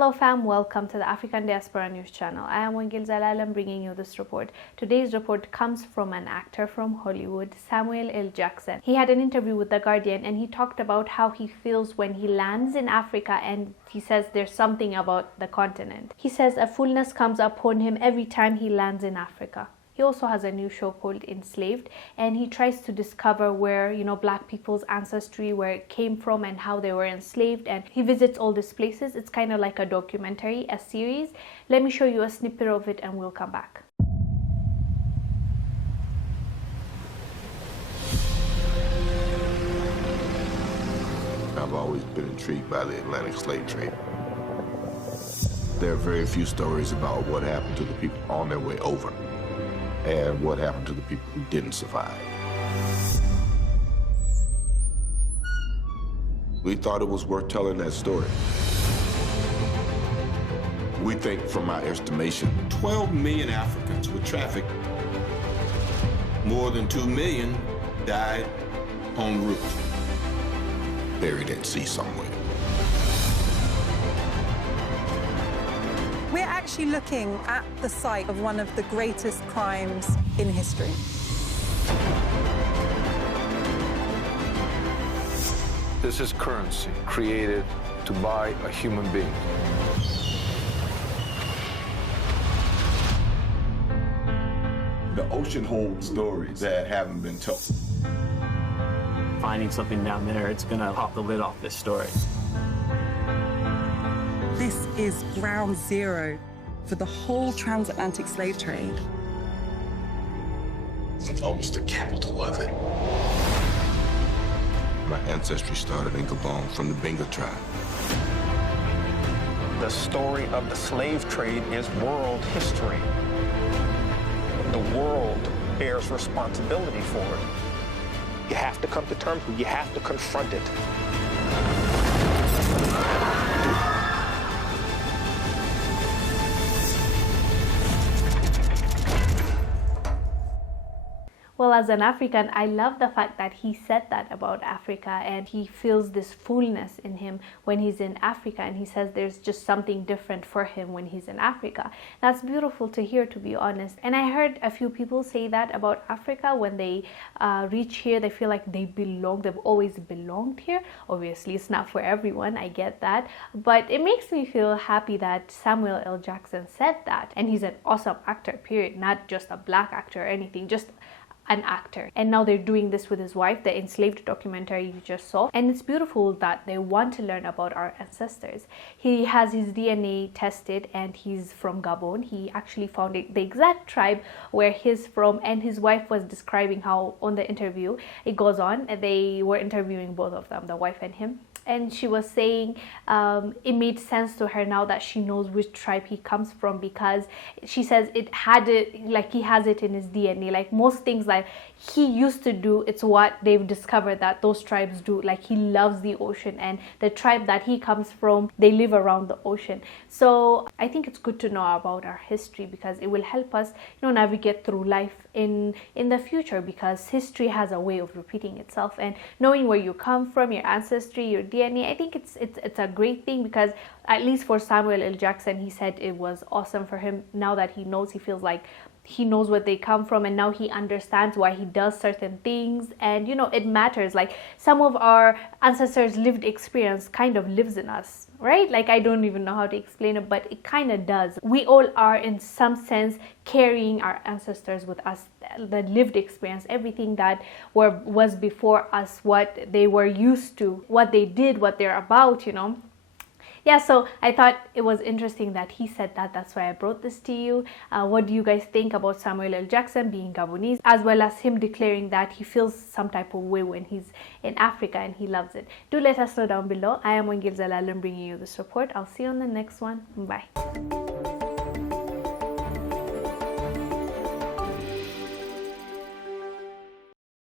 Hello fam, welcome to the African Diaspora News Channel. I am Wongel Zelalem bringing you this report. Today's report comes from an actor from Hollywood, Samuel L. Jackson. He had an interview with The Guardian and he talked about how he feels when he lands in Africa, and he says there's something about the continent. He says a fullness comes upon him every time he lands in Africa. He also has a new show called Enslaved, and he tries to discover where, black people's ancestry, where it came from and how they were enslaved, and he visits all these places. It's kind of like a documentary, a series. Let me show you a snippet of it and we'll come back. I've always been intrigued by the Atlantic slave trade. There are very few stories about what happened to the people on their way over and what happened to the people who didn't survive. We thought it was worth telling that story. We think, from our estimation, 12 million Africans were trafficked. More than 2 million died en route, buried at sea somewhere. We're actually looking at the site of one of the greatest crimes in history. This is currency created to buy a human being. The ocean holds stories that haven't been told. Finding something down there, it's gonna pop the lid off this story. This is ground zero for the whole transatlantic slave trade. It's almost the capital of it. My ancestry started in Gabon from the Benga tribe. The story of the slave trade is world history. The world bears responsibility for it. You have to come to terms with it. You have to confront it. Well, as an African, I love the fact that he said that about Africa, and he feels this fullness in him when he's in Africa, and he says there's just something different for him when he's in Africa. That's beautiful to hear, to be honest. And I heard a few people say that about Africa. When they reach here, they feel like they belong. They've always belonged here. Obviously, it's not for everyone. I get that. But it makes me feel happy that Samuel L. Jackson said that. And he's an awesome actor, period. Not just a black actor or anything, just an actor. And now they're doing this with his wife, the Enslaved documentary you just saw. And it's beautiful that they want to learn about our ancestors. He has his DNA tested and he's from Gabon. He actually found the exact tribe where he's from, and his wife was describing how on the interview, it goes on, they were interviewing both of them, the wife and him. And she was saying it made sense to her now that she knows which tribe he comes from, because she says it had it, like he has it in his DNA. Like most things that he used to do, it's what they've discovered that those tribes do. Like he loves the ocean, and the tribe that he comes from, they live around the ocean. So I think it's good to know about our history, because it will help us, navigate through life in the future, because history has a way of repeating itself. And knowing where you come from, your ancestry, your DNA, I think it's a great thing, because at least for Samuel L. Jackson, he said it was awesome for him. Now that he knows, he feels like he knows where they come from, and now he understands why he does certain things. And it matters. Like some of our ancestors' lived experience kind of lives in us, right? Like I don't even know how to explain it, but it kind of does. We all are in some sense carrying our ancestors with us, the lived experience, everything that was before us, what they were used to, what they did, what they're about, Yeah, so I thought it was interesting that he said that. That's why I brought this to you. What do you guys think about Samuel L. Jackson being Gabonese, as well as him declaring that he feels some type of way when he's in Africa and he loves it? Do let us know down below. I am Wongel Zelalem bringing you this report. I'll see you on the next one. Bye.